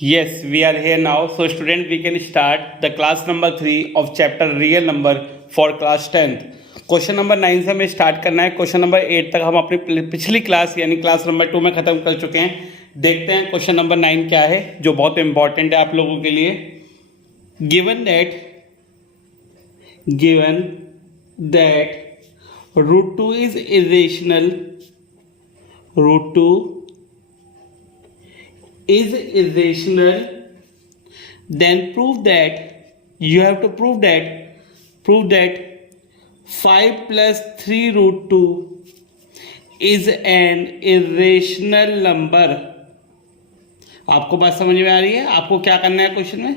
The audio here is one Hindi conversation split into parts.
Yes, we are here now. So, student, we can start the class number 3 of chapter real number for class 10th. Question number 9 से हमें स्टार्ट करना है. क्वेश्चन नंबर 8 तक हम अपनी पिछली क्लास यानी क्लास नंबर 2 में ख़त्म कर चुके हैं. देखते हैं क्वेश्चन नंबर 9 क्या है, जो बहुत इंपॉर्टेंट है आप लोगों के लिए. Given that root 2 is irrational, root 2 is irrational, then prove that 5 plus 3 root 2 is an irrational number. आपको बात समझ में आ रही है? आपको क्या करना है क्वेश्चन में?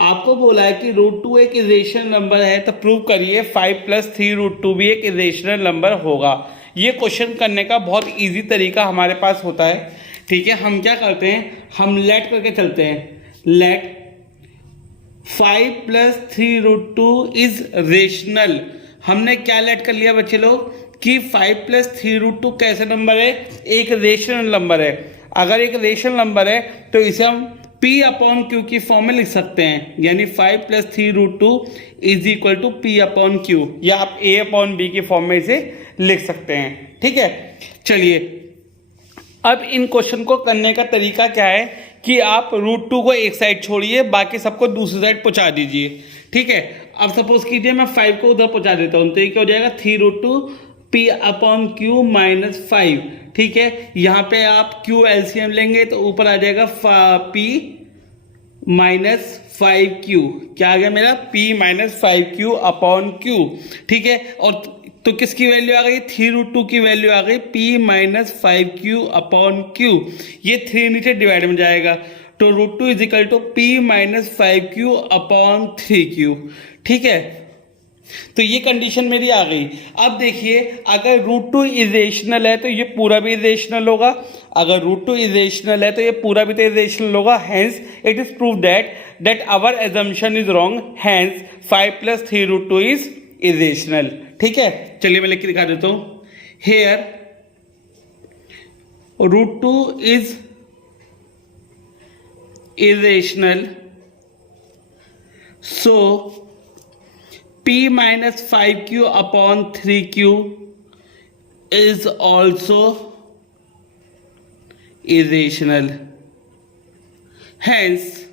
आपको बोला है कि रूट 2 एक इरेशनल नंबर है, तो प्रूव करिए 5 plus 3 रूट 2 भी एक इरेशनल नंबर होगा. ये क्वेश्चन करने का बहुत इजी तरीका हमारे पास होता है. ठीक है, हम क्या करते हैं, हम लेट करके चलते हैं. Let 5 plus 3 root 2 is rational. हमने क्या लेट कर लिया बच्चे लोग कि 5 plus 3 रूट 2 कैसे नंबर है, एक रेशनल नंबर है. अगर एक रेशनल नंबर है तो इसे हम P अपॉन Q की फॉर्म में लिख सकते हैं, यानी 5 plus 3 root 2 is equal to P upon Q, या आप A अपॉन B की फॉर्म में इसे लिख सकते हैं. ठीक है, चलिए अब इन क्वेश्चन को करने का तरीका क्या है कि आप रूट 2 को एक साइड छोड़िए, बाकी सबको दूसरी साइड पहुंचा दीजिए. ठीक है, अब सपोज कीजिए मैं 5 को उधर पहुंचा देता हूं, तो ये क्या हो जाएगा 3 root 2 P upon Q minus 5. ठीक है, यहाँ पे आप Q एलसीएम लेंगे तो ऊपर आ जाएगा P माइनस 5Q. क्या आ गया मेरा P minus 5Q upon Q. ठीक है, और तो किसकी वैल्यू आ गई, 3 रूट 2 की वैल्यू आ गई P minus 5Q upon Q. ये 3 नीचे डिवाइड में जाएगा, तो root 2 is equal to P minus 5Q upon 3Q. ठीक है, तो ये कंडीशन मेरी आ गई. अब देखिए, अगर रूट 2 इरेशनल है तो ये पूरा भी इरेशनल होगा, अगर रूट 2 इरेशनल है तो ये पूरा भी तो इरेशनल होगा. Hence it is prove that our assumption is wrong. Hence 5 plus 3 root 2 is irrational. ठीक है, चलिए मैं लिख के दिखा देता हूं. Here root 2 is irrational, so P minus 5Q upon 3Q is also irrational. Hence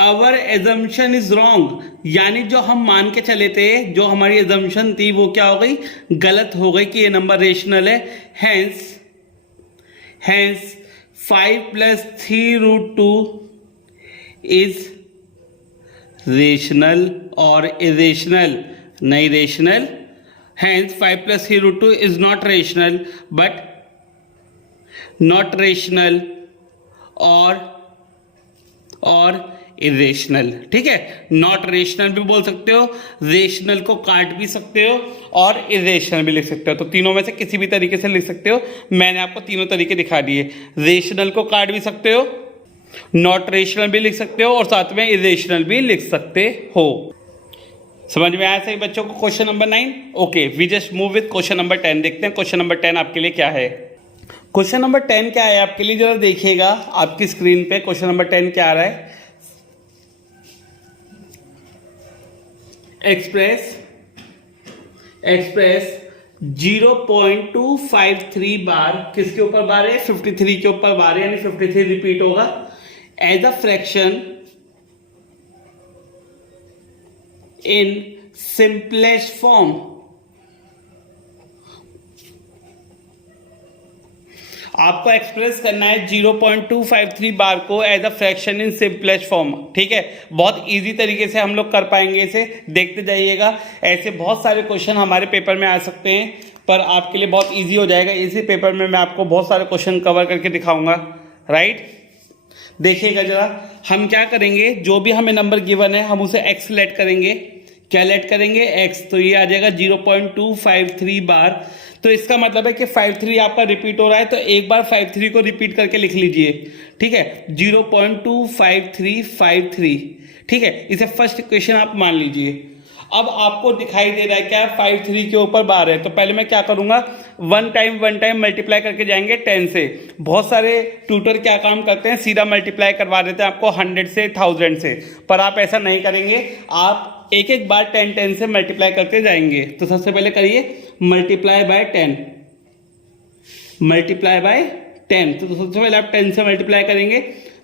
our assumption is wrong, यानी जो हम मान के चले थे, जो हमारी एजम्पशन थी वो क्या हो गई, गलत हो गई कि ये नंबर रेशनल है. Hence 5 plus 3 root 2 is rational और इरेशनल नहीं rational. Hence 5 plus 3 root 2 is not rational, but not rational और इरेशनल. ठीक है, नॉट रेशनल भी बोल सकते हो, रेशनल को काट भी सकते हो, और इरेशनल भी लिख सकते हो. तो तीनों में से किसी भी तरीके से लिख सकते हो. मैंने आपको तीनों तरीके दिखा दिए. रेशनल को काट भी सकते हो, नॉट रेशनल भी लिख सकते हो, और साथ में इरेशनल भी लिख सकते हो. समझ में आया सही बच्चों को question number 9? Okay, we just move with question number 10. देखते हैं क्वेश्चन नंबर 10 आपके लिए क्या है. क्वेश्चन नंबर 10 क्या है आपके लिए, जरा देखिएगा आपकी स्क्रीन पे. क्वेश्चन नंबर 10 क्या आ रहा है, एक्सप्रेस 0.253 बार, किसके ऊपर बार है, 53 के ऊपर बार है, यानी 53 रिपीट होगा. As a fraction in simplest form. आपको एक्सप्रेस करना है 0.253 बार को as a fraction in simplest form. ठीक है, बहुत इजी तरीके से हम लोग कर पाएंगे इसे, देखते जाइएगा. ऐसे बहुत सारे क्वेश्चन हमारे पेपर में आ सकते हैं, पर आपके लिए बहुत इजी हो जाएगा. इसी पेपर में मैं आपको बहुत सारे क्वेश्चन कवर करके दिखाऊंगा. राइट, देखिएगा जरा. हम क्या करेंगे, जो भी हमें नंबर गिवन है हम उसे एक्स लेट करेंगे. क्या लेट करेंगे, एक्स. तो ये आ जाएगा 0.253 बार. तो इसका मतलब है कि 53 आपका रिपीट हो रहा है, तो एक बार 53 को रिपीट करके लिख लीजिए. ठीक है, 0.25353. ठीक है, इसे फर्स्ट इक्वेशन आप मान लीजिए. अब आपको दिखाई दे रहा है क्या 5 3 के ऊपर बार है, तो पहले मैं क्या करूंगा, वन टाइम मल्टीप्लाई करके जाएंगे 10 से। बहुत सारे ट्यूटर क्या काम करते हैं, सीधा मल्टीप्लाई करवा देते हैं आपको 100 से 1000 से, पर आप ऐसा नहीं करेंगे, आप एक एक बार 10 से मल्टीप्लाई करते जाएंगे। तो सबसे पहले करिए मल्टीप्लाई बाय 10, मल्टीप्लाई बाय 10। तो सबसे पहले आप 10 से मल्टीप्लाई करेंगे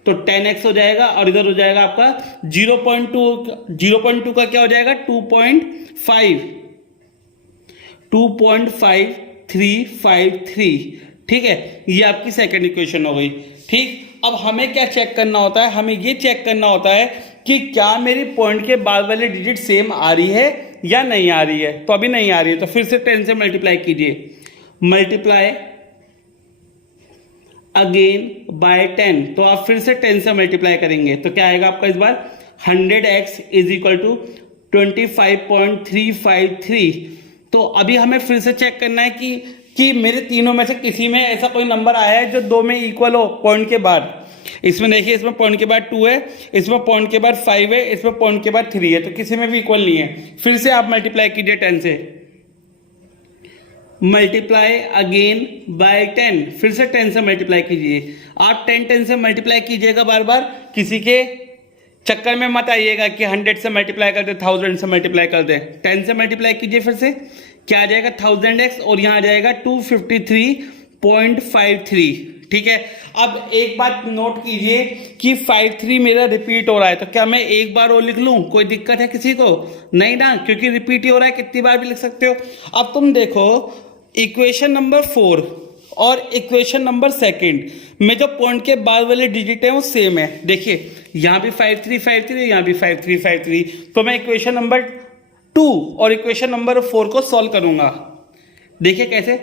तो 10x हो जाएगा, और इधर हो जाएगा आपका 0.2 का क्या हो जाएगा 2.5353। ठीक है, ये आपकी सेकंड इक्वेशन हो गई। ठीक, अब हमें क्या चेक करना होता है, हमें ये चेक करना होता है कि क्या मेरी पॉइंट के बाद वाली डिजिट सेम आ रही है या नहीं आ रही है। तो अभी नहीं आ रही है, तो फिर से 10 से मल्टीप्लाई कीजिए, मल्टीप्लाई अगेन बाय 10। तो आप फिर से 10 से मल्टीप्लाई करेंगे तो क्या आएगा आपका इस बार 100x इज इक्वल टू 25.353। तो अभी हमें फिर से चेक करना है कि मेरे तीनों में से किसी में ऐसा कोई नंबर आया है जो दो में इक्वल हो पॉइंट के बाद। इसमें देखिए, इसमें पॉइंट के बाद 2 है, इसमें पॉइंट के बाद 5 है, इसमें पॉइंट के बाद 3 है, तो किसी में भी इक्वल नहीं है। फिर से आप मल्टीप्लाई कीजिए 10 से, मल्टीप्लाई अगेन बाय 10, फिर से 10 से मल्टीप्लाई कीजिए। आप 10 से मल्टीप्लाई कीजिएगा बार बार, किसी के चक्कर में मत आइएगा कि 100 से मल्टीप्लाई कर दे, 1000 से मल्टीप्लाई कर दे। 10 से मल्टीप्लाई कीजिए, फिर से क्या आ जाएगा 1000x, और यहाँ आ जाएगा 253.53। ठीक है, अब एक बात नोट कीजिए कि 53 मेरा रिपीट हो रहा है, तो क्या मैं एक बार और लिख लूं, कोई दिक्कत है किसी को? नहीं ना, क्योंकि रिपीट ही हो रहा है, कितनी बार भी लिख सकते हो। अब तुम देखो इक्वेशन नंबर 4 और इक्वेशन नंबर 2 में जो पॉइंट के बाद वाले डिजिट है वो सेम है। देखिए यहाँ भी 5353, यहाँ भी 5353। तो मैं इक्वेशन नंबर 2 और इक्वेशन नंबर 4 को सॉल्व करूंगा। देखिए कैसे,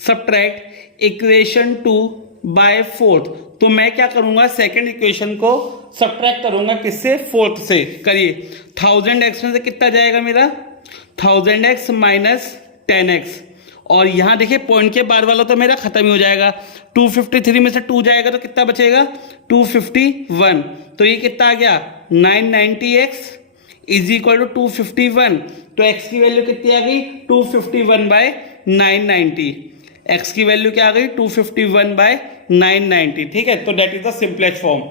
सब्ट्रैक्ट इक्वेशन 2 बाय 4। तो मैं क्या करूंगा, सेकंड इक्वेशन को सब्ट्रैक्ट करूंगा किससे, 4th से। करिए 1000x में से कितना जाएगा मेरा 1000x माइनस 10x, और यहां देखिए पॉइंट के बाद वाला तो मेरा खत्म ही हो जाएगा। 253 में से 2 जाएगा तो कितना बचेगा 251। तो ये कितना आ गया 990x इज इक्वल टू 251। तो x की वैल्यू कितनी आ गई 251 बाय 990। x की वैल्यू क्या आ गई 251 बाय 990। ठीक है, तो that is the simplest form.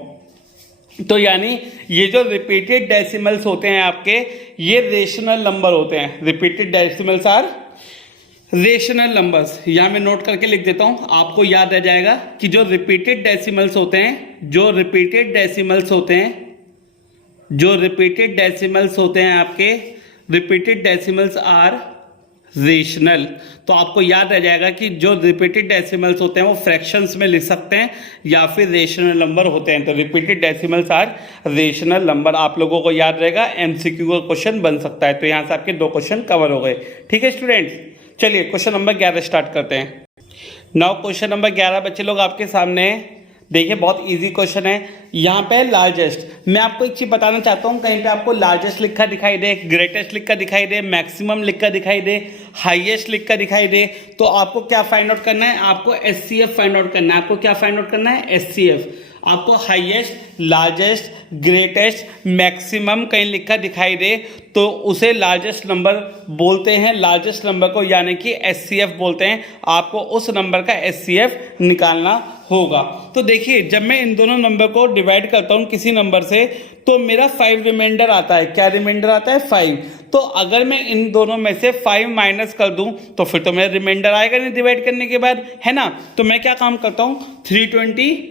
तो यानी ये जो रिपीटेड डेसिमल्स होते हैं आपके, ये रेशनल नंबर होते हैं। Repeated decimals are rational numbers. यहां मैं नोट करके लिख देता हूं, आपको याद रह जाएगा कि जो रिपीटेड डेसिमल्स होते हैं, जो रिपीटेड डेसिमल्स होते हैं आपके, रिपीटेड डेसिमल्स आर रेशनल। तो आपको याद रह जाएगा कि जो रिपीटेड डेसिमल्स होते हैं वो फ्रैक्शंस में लिख सकते हैं या फिर रेशनल नंबर होते हैं। तो repeated decimals are rational number, आप लोगों को याद रहेगा, एमसीक्यू का क्वेश्चन बन सकता है। तो यहां से आपके 2 क्वेश्चन कवर हो गए। ठीक है स्टूडेंट्स, चलिए क्वेश्चन नंबर 11 स्टार्ट करते हैं। नाउ क्वेश्चन नंबर 11 बच्चे लोग आपके सामने है। देखिए बहुत इजी क्वेश्चन है। यहाँ पे लार्जेस्ट, मैं आपको एक चीज बताना चाहता हूँ, कहीं पे आपको लार्जेस्ट लिखा दिखाई दे, ग्रेटेस्ट लिखा दिखाई दे, मैक्सिमम लिखा दिखाई दे, हाईएस्ट लिखा दिखाई दे, तो आपको क्या फाइंड आउट करना है, आपको एचसीएफ फाइंड आउट करना है। आपको क्या फाइंड आउट करना है, एचसीएफ। आपको हाईएस्ट, लार्जेस्ट, ग्रेटेस्ट, मैक्सिमम कहीं लिखा दिखाई दे तो उसे लार्जेस्ट नंबर बोलते हैं। लार्जेस्ट नंबर को यानी कि एचसीएफ बोलते हैं। आपको उस नंबर का एचसीएफ निकालना होगा। तो देखिए जब मैं इन दोनों नंबर को डिवाइड करता हूं किसी नंबर से, तो मेरा 5 रिमाइंडर आता है। क्या रिमाइंडर आता है 5। तो अगर मैं इन दोनों में से 5 माइनस कर दूं तो फिर तो मेरा रिमाइंडर आएगा नहीं डिवाइड करने के बाद, है ना। तो मैं क्या काम करता हूं, 320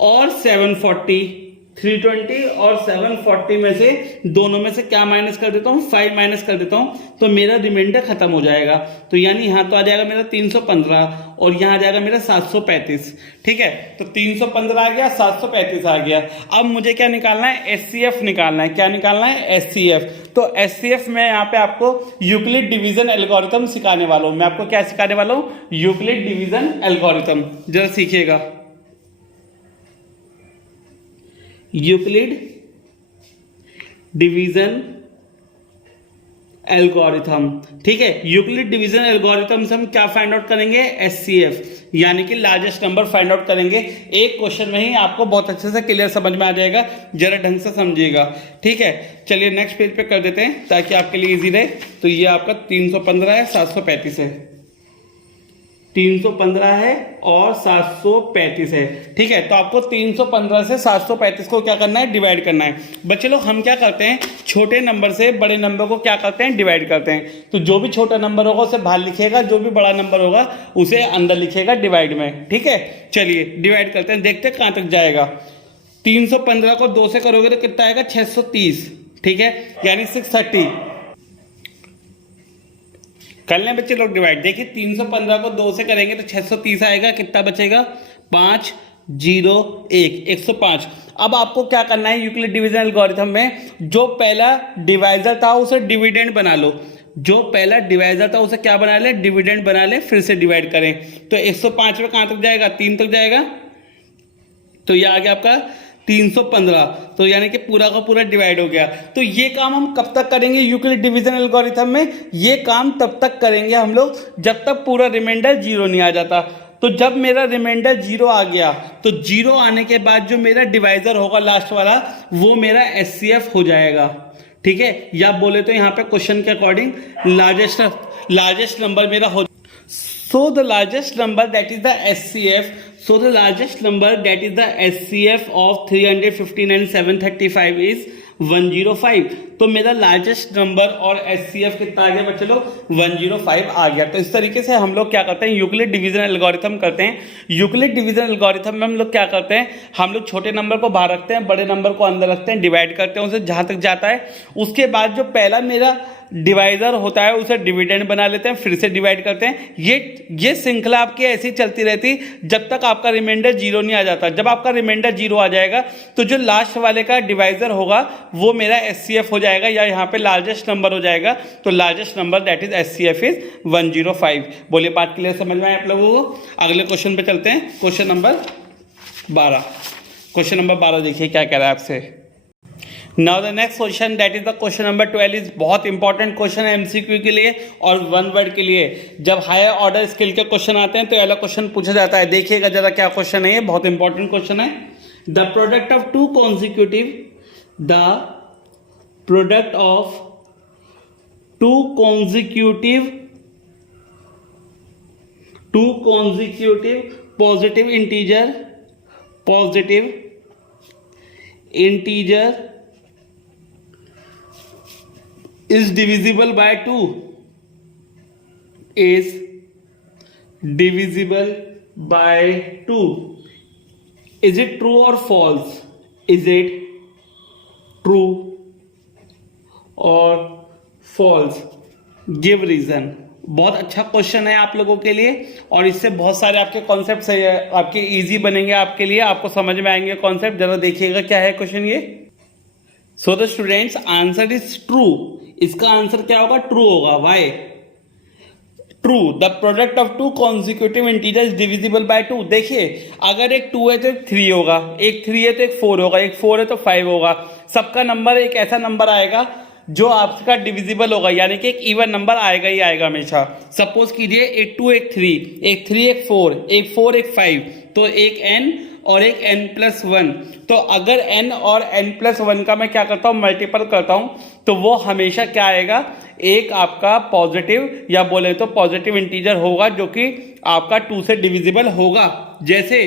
और 740, 320 और 740 में से दोनों में से क्या माइनस कर देता हूं, 5 माइनस कर देता हूं, तो मेरा रिमाइंडर खत्म हो जाएगा। तो यानी यहां तो आ जाएगा मेरा 315 और यहां आ जाएगा मेरा 735। ठीक है, तो 315 आ गया, 735 आ गया। अब मुझे क्या निकालना है, एचसीएफ निकालना है। क्या निकालना है, एचसीएफ। तो एचसीएफ में यहाँ पे आपको यूक्लिड डिवीजन एल्गोरिथम सिखाने वाला हूं। मैं आपको क्या सिखाने वाला हूं, यूक्लिड डिवीजन एल्गोरिथम। जरा सीखिएगा, यूक्लिड डिवीजन एल्गोरिथम। ठीक है, यूक्लिड डिवीजन एल्गोरिथम से हम क्या फाइंड आउट करेंगे, एचसीएफ, यानी कि लार्जेस्ट नंबर फाइंड आउट करेंगे। एक क्वेश्चन में ही आपको बहुत अच्छे से क्लियर समझ में आ जाएगा, जरा ढंग से समझिएगा। ठीक है, चलिए नेक्स्ट पेज पे कर देते हैं ताकि आपके लिए इजी रहे। तो ये आपका 315 है, 735 है, 315 है और 735 है। ठीक है, तो आपको 315 से 735 को क्या करना है, डिवाइड करना है। बच्चे लोग हम क्या करते हैं, छोटे नंबर से बड़े नंबर को क्या करते हैं, डिवाइड करते हैं। तो जो भी छोटा नंबर होगा उसे बाहर लिखिएगा, जो भी बड़ा नंबर होगा उसे अंदर लिखिएगा डिवाइड में। ठीक है, चलिए डिवाइड करते हैं, देखते हैं कहां तक जाएगा। 315 को 2 से करोगे तो कितना आएगा, 630। ठीक है, यानी 630 कर लें बच्चे लोग डिवाइड। देखिए 315 को 2 से करेंगे तो 630 आएगा, कितना बचेगा, 5 0 1 105। अब आपको क्या करना है, यूक्लिड डिवीजन एल्गोरिथम में जो पहला डिवाइजर था उसे डिविडेंड बना लो। जो पहला डिवाइजर था उसे क्या बना ले, डिविडेंड बना ले, फिर से डिवाइड करें। तो 105 में कहां तक जाएगा, 3 तक जाएगा। तो ये आ गया आपका 315, तो यानी कि पूरा का पूरा डिवाइड हो गया। तो ये काम हम कब तक करेंगे यूक्लिड डिवीजन एल्गोरिथम में, ये काम तब तक करेंगे हम लोग जब तक पूरा रिमाइंडर 0 नहीं आ जाता। तो जब मेरा रिमाइंडर 0 आ गया तो 0 आने के बाद जो मेरा डिवाइजर होगा लास्ट वाला, वो मेरा एचसीएफ हो जाएगा। ठीक है, या बोले तो यहाँ पे क्वेश्चन के अकॉर्डिंग लार्जेस्ट नंबर मेरा हो। So the largest number that is the SCF. So the largest number that is the SCF of 315 and 735 is 105. तो मेरा लार्जेस्ट नंबर और एचसीएफ कितना आ गया बच्चे लोग, 105 आ गया। तो इस तरीके से हम लोग क्या करते हैं, यूक्लिड डिवीजन एल्गोरिथम करते हैं। यूक्लिड डिवीजन एल्गोरिथम में हम लोग क्या करते हैं, हम लोग छोटे नंबर को बाहर रखते हैं, बड़े नंबर को अंदर रखते हैं, डिवाइड करते हैं उसे जहां तक जाता है। उसके बाद जो पहला मेरा डिवाइजर होता है उसे डिविडेंड बना लेते हैं, फिर से डिवाइड करते हैं। ये श्रृंखला आपकी ऐसी चलती रहती जब तक आपका रिमाइंडर 0 नहीं आ जाता। जब आपका रिमाइंडर 0 आ जाएगा तो जो लास्ट वाले का डिवाइजर होगा वो मेरा एचसीएफ हो जाएगा, या यहाँ पे लार्जेस्ट नंबर हो जाएगा। तो largest number that is HCF is 105। बोलिए बात क्लियर समझ में आए आप लोगों को। अगले क्वेश्चन पे चलते हैं, क्वेश्चन नंबर 12। क्वेश्चन नंबर 12 देखिए क्या कह रहा है आपसे। Now the next question that is the question number 12 is बहुत इंपॉर्टेंट क्वेश्चन है एमसीक्यू के लिए और वन वर्ड के लिए। जब हायर ऑर्डर स्किल के क्वेश्चन आते हैं तो पहला क्वेश्चन पूछा जाता है। देखिएगा जरा क्या क्वेश्चन है, ये बहुत इंपॉर्टेंट क्वेश्चन है। The product of two consecutive positive integer is divisible by 2 is divisible by 2. Is it true or false? Is it true or false? Give reason. बहुत अच्छा क्वेश्चन है आप लोगों के लिए और इससे बहुत सारे आपके कॉन्सेप्ट आपके इजी बनेंगे, आपके लिए आपको समझ में आएंगे कॉन्सेप्ट। जरा देखिएगा क्या है क्वेश्चन ये। So the students answer is true. इसका आंसर क्या होगा, ट्रू होगा। Why true, the product of two consecutive integer is divisible by 2। देखिए अगर एक 2 है तो एक 3 होगा, एक 3 है तो एक 4 होगा, एक 4 है तो 5 होगा। सबका नंबर एक ऐसा नंबर आएगा जो आपका डिविजिबल होगा, यानी कि एक इवन नंबर आएगा ही आएगा हमेशा। सपोज कीजिए एक 2 एक 3, एक 3 एक 4, एक 4 एक 5, तो एक n और एक n+1। तो अगर n और n+1 का मैं क्या करता हूं, मल्टीपल करता हूं, तो वो हमेशा क्या आएगा, एक आपका पॉजिटिव या बोले तो पॉजिटिव इंटीजर होगा जो कि आपका 2 से डिविजिबल होगा। जैसे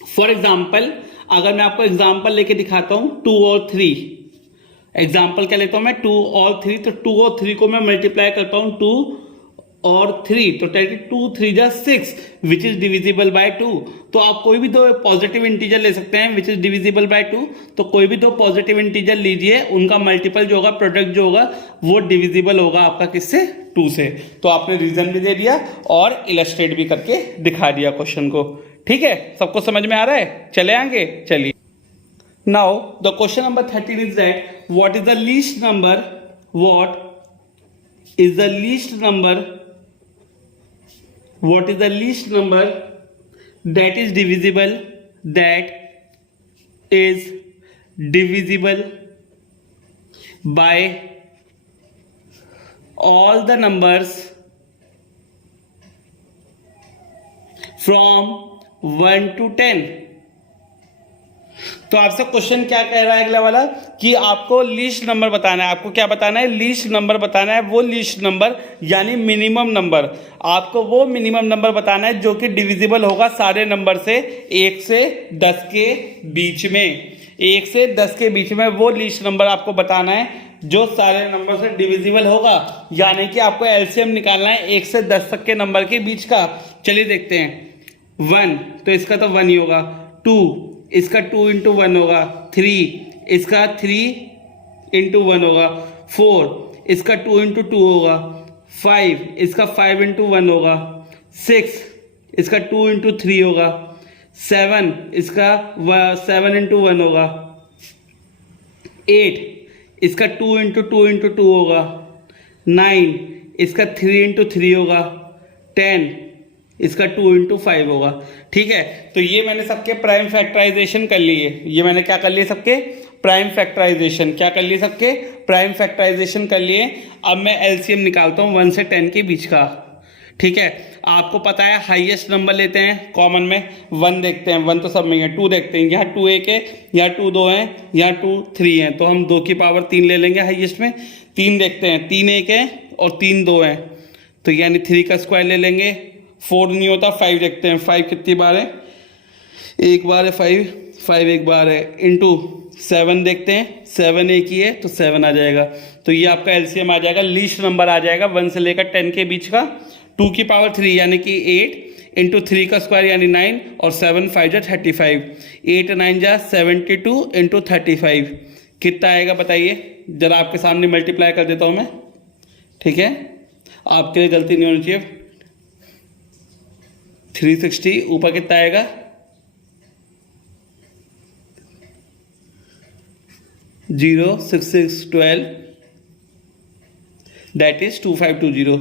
फॉर एग्जाम्पल अगर मैं आपको एग्जाम्पल लेके दिखाता हूं 2 और 3। एग्जाम्पल क्या लेता हूं मैं, 2 और 3। तो 2 और 3 को मैं मल्टीप्लाई करता हूं 2 और 3, तो 2 3 जा 6 विच इज डिविजिबल बाय 2। तो आप कोई भी दो पॉजिटिव इंटीजर ले सकते हैं विच इज डिविजिबल बाय 2। तो कोई भी दो पॉजिटिव इंटीजर लीजिए, उनका मल्टीपल जो होगा, प्रोडक्ट जो होगा वो डिविजिबल होगा आपका किससे, 2 से। तो आपने रीजन भी दे दिया और इलस्ट्रेट भी करके दिखा दिया क्वेश्चन को। ठीक है, सबको समझ में आ रहा है। चले आगे, चलिए। Now the question number 13 is that what is the least number, what is the least number that is divisible by all the numbers from 1 to 10। तो आपसे क्वेश्चन क्या कह रहा है अगला वाला कि आपको लीस्ट नंबर बताना है। आपको क्या बताना है? लीस्ट नंबर बताना है। वो लीस्ट नंबर यानी मिनिमम नंबर, आपको वो मिनिमम नंबर बताना है जो कि डिविजिबल होगा सारे नंबर से 1 से 10 के बीच में। 1 से 10 के बीच में वो लीस्ट नंबर आपको बताना है जो सारे नंबर से डिविजिबल होगा, यानी कि आपको एलसीएम निकालना है 1 से 10 तक के नंबर के बीच का। चलिए देखते हैं। 1 तो इसका तो 1 ही होगा। 2 इसका 2 इंटू 1 होगा। 3 इसका 3 इंटू 1 होगा। 4 इसका 2 इंटू 2 होगा। 5 इसका 5 इंटू 1 होगा। 6 इसका 2 इंटू 3 होगा। 7 इसका 7 इंटू 1 होगा। 8 इसका 2 इंटू 2 इंटू 2 होगा। 9 इसका 3 इंटू 3 होगा। 10 इसका 2 इंटू 5 होगा। ठीक है, तो ये मैंने सबके प्राइम फैक्टराइजेशन कर लिए। ये मैंने क्या कर लिए? सबके प्राइम फैक्टराइजेशन। क्या कर लिए? सबके प्राइम फैक्टराइजेशन कर लिए। अब मैं एलसीएम निकालता हूँ 1 से 10 के बीच का। ठीक है, आपको पता है हाईएस्ट नंबर लेते हैं कॉमन में 1 देखते हैं। 1 तो सब में है। 2 देखते हैं, यहाँ 2 एक है, यहाँ 2 2 है, यहाँ 2 3 है, तो हम 2 की पावर 3 ले लेंगे हाईएस्ट में। 3 देखते हैं, 3 एक है और 3 2 है, तो यानी 3 का स्क्वायर ले लेंगे। 4 नहीं होता। 5 देखते हैं, 5 कितनी बार है? एक बार है 5 एक बार है। इंटू 7 देखते हैं, 7 एक ही है तो 7 आ जाएगा। तो ये आपका एलसीएम आ जाएगा, लीस्ट नंबर आ जाएगा 1 से लेकर 10 के बीच का। 2 की पावर 3 यानी कि 8 इंटू 3 का स्क्वायर यानी 9 और 7 5 जा 35। 8 9 जा 72 इंटू 35 कितना आएगा बताइए? जरा आपके सामने मल्टीप्लाई कर देता हूँ मैं। ठीक है, आपके लिए गलती नहीं होनी चाहिए। 360 ऊपर कितना आएगा? 0 6 6 12 दैट इज 2520।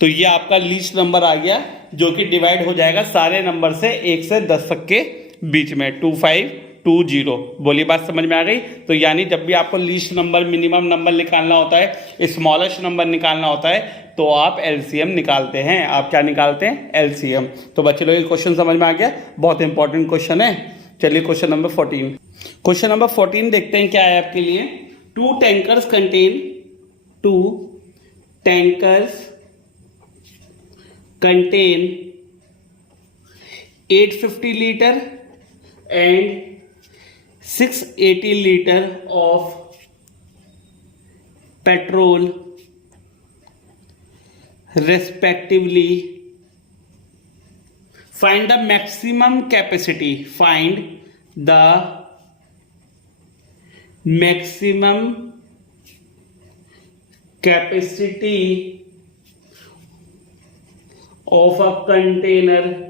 तो ये आपका लीस्ट नंबर आ गया जो कि डिवाइड हो जाएगा सारे नंबर से 1 से 10 तक के बीच में 2520। बोलिए बात समझ में आ गई? तो यानी जब भी आपको लीस्ट नंबर मिनिमम नंबर निकालना होता है, स्मॉलेस्ट नंबर निकालना होता है, तो आप एलसीएम निकालते हैं। आप क्या निकालते हैं? एलसीएम। तो बच्चे लोग क्वेश्चन समझ में आ गया? बहुत इंपॉर्टेंट क्वेश्चन है। चलिए क्वेश्चन नंबर 14। क्वेश्चन नंबर 14 देखते हैं क्या है आपके लिए। 2 tankers contain 850 litre and 680 liter of petrol respectively. Find the maximum capacity. Find the maximum capacity of a container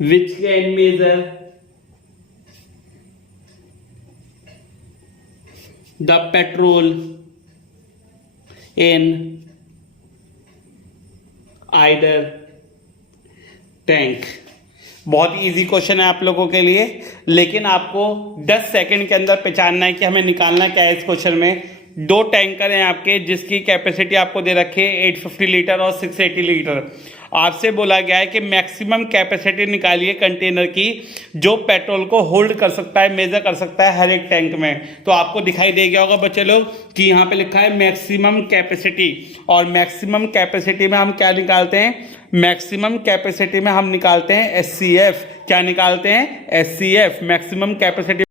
which can measure the petrol in either tank। बहुत इजी क्वेश्चन है आप लोगों के लिए, लेकिन आपको 10 सेकंड के अंदर पहचानना है कि हमें निकालना क्या है इस क्वेश्चन में। 2 टैंकर हैं आपके जिसकी कैपेसिटी आपको दे रखी है 850 लीटर और 680 लीटर। आपसे बोला गया है कि मैक्सिमम कैपेसिटी निकालिए कंटेनर की जो पेट्रोल को होल्ड कर सकता है, मेजर कर सकता है हर एक टैंक में। तो आपको दिखाई दे गया होगा बच्चे लोग कि यहाँ पे लिखा है मैक्सिमम कैपेसिटी, और मैक्सिमम कैपेसिटी में हम क्या निकालते हैं? मैक्सिमम कैपेसिटी में हम निकालते हैं एचसीएफ। क्या निकालते हैं? HCF, maximum capacity.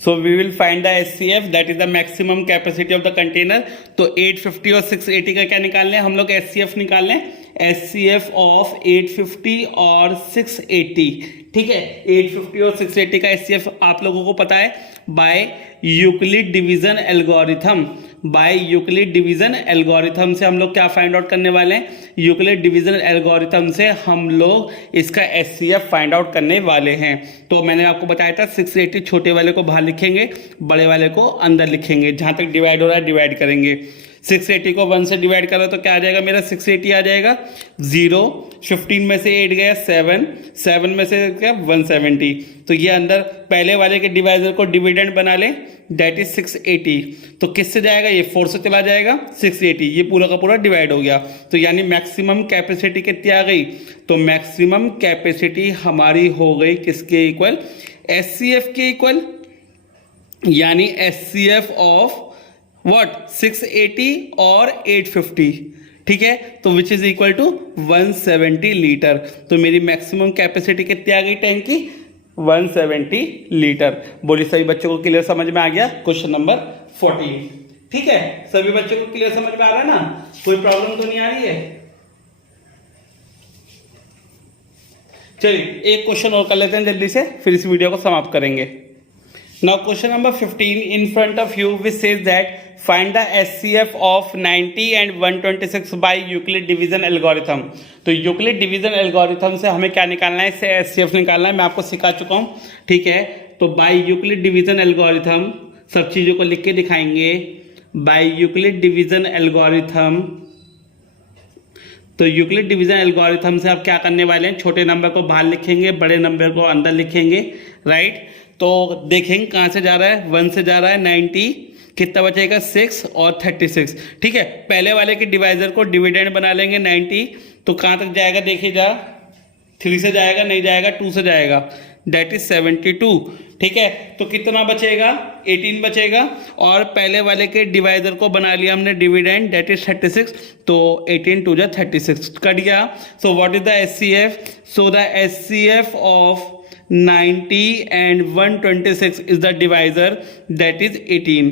So we will find the HCF, that is the maximum capacity of the container। तो 850 और 680 का क्या निकाल लें हम लोग? HCF निकाल लें। HCF ऑफ 850 और 680। ठीक है, 850 और 680 का HCF आप लोगों को पता है by Euclid division algorithm. By Euclid division algorithm से हम लोग क्या फाइंड आउट करने वाले हैं? यूक्लिड डिवीजन एल्गोरिथम से हम लोग इसका HCF फाइंड आउट करने वाले हैं। तो मैंने आपको बताया था 680 छोटे वाले को बाहर लिखेंगे, बड़े वाले को अंदर लिखेंगे, जहां तक डिवाइड हो रहा है डिवाइड करेंगे। 680 को 1 से डिवाइड करा तो क्या आ जाएगा मेरा 680 आ जाएगा 0, 15 में से 8 गया 7, 7 में से क्या 170। तो ये अंदर पहले वाले के डिवाइजर को डिविडेंड बना लें, दैट इज 680। तो किससे जाएगा ये 4 से चला जाएगा 680, ये पूरा का पूरा डिवाइड हो गया। तो यानी मैक्सिमम कैपेसिटी कितनी आ गई, तो मैक्सिमम कैपेसिटी हमारी हो गई किसके इक्वल, एचसीएफ के इक्वल, यानी एचसीएफ ऑफ व्हाट 680 और 850, ठीक है। तो which is equal to 170 litre. तो मेरी मैक्सिमम कैपेसिटी कितनी आ गई टैंक की 170 लीटर। बोलिए सभी बच्चों को क्लियर समझ में आ गया क्वेश्चन नंबर 14, ठीक है। सभी बच्चों को क्लियर समझ में आ रहा है ना, कोई प्रॉब्लम तो नहीं आ रही है। चलिए एक क्वेश्चन और कर लेते हैं जल्दी से, फिर इस वीडियो को समाप्त करेंगे। Now question number 15 in front of you which says that find the SCF of 90 and 126 by Euclid division algorithm। तो यूक्लिड डिवीजन एल्गोरिथम से हमें क्या निकालना है, इससे एचसीएफ निकालना है। मैं आपको सिखा चुका हूँ, ठीक है। तो बाय यूक्लिड डिवीजन एल्गोरिथम सब चीज़ों को लिख के दिखाएंगे। बाय यूक्लिड डिवीजन एल्गोरिथम, तो यूक्लिड डिवीजन एल्गोरिथम से आप क्या करने वाले हैं, छोटे नंबर को बाहर लिखेंगे, बड़े नंबर को अंदर लिखेंगे, राइट। तो देखेंगे कहाँ से जा रहा है, 1 से जा रहा है 90, कितना बचेगा 6 और 36, ठीक है। पहले वाले के डिवाइजर को डिविडेंड बना लेंगे 90, तो कहाँ तक जाएगा देखिए, जा 3 से जाएगा, नहीं जाएगा 2 से जाएगा, दैट इज 72, ठीक है। तो कितना बचेगा 18 बचेगा, और पहले वाले के डिवाइजर को बना लिया हमने डिविडेंड, दैट इज 36, तो 18 2 जा 36 कट गया। So what is the HCF, so the HCF of 90 and 126 is the divisor, that is 18।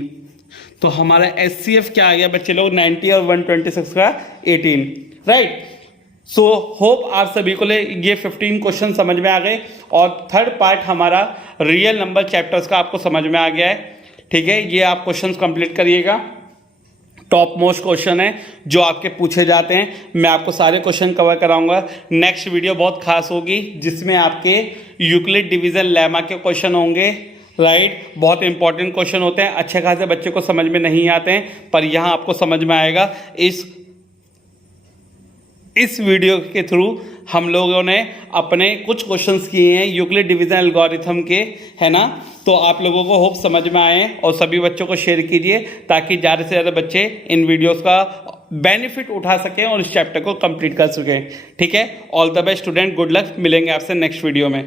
तो हमारा एचसीएफ क्या आ गया बच्चे लोग, 90 और 126 का 18, राइट। सो होप आप सभी को ये 15 क्वेश्चन समझ में आ गए, और थर्ड पार्ट हमारा रियल नंबर चैप्टर्स का आपको समझ में आ गया है, ठीक है। ये आप क्वेश्चन कंप्लीट करिएगा, टॉप मोस्ट क्वेश्चन है जो आपके पूछे जाते हैं। मैं आपको सारे क्वेश्चन कवर कराऊंगा। नेक्स्ट वीडियो बहुत खास होगी जिसमें आपके यूक्लिड डिवीजन लेमा के क्वेश्चन होंगे, राइट। बहुत इंपॉर्टेंट क्वेश्चन होते हैं, अच्छे खासे बच्चे को समझ में नहीं आते हैं, पर यहाँ आपको समझ में आएगा। इस वीडियो के थ्रू हम लोगों ने अपने कुछ क्वेश्चंस किए हैं यूक्लिड डिवीजन एल्गोरिथम के, है ना। तो आप लोगों को होप समझ में आए, और सभी बच्चों को शेयर कीजिए ताकि ज़्यादा से ज़्यादा बच्चे इन वीडियोस का बेनिफिट उठा सकें और इस चैप्टर को कंप्लीट कर सकें, ठीक है। All the best student, good luck, मिलेंगे आपसे नेक्स्ट वीडियो में।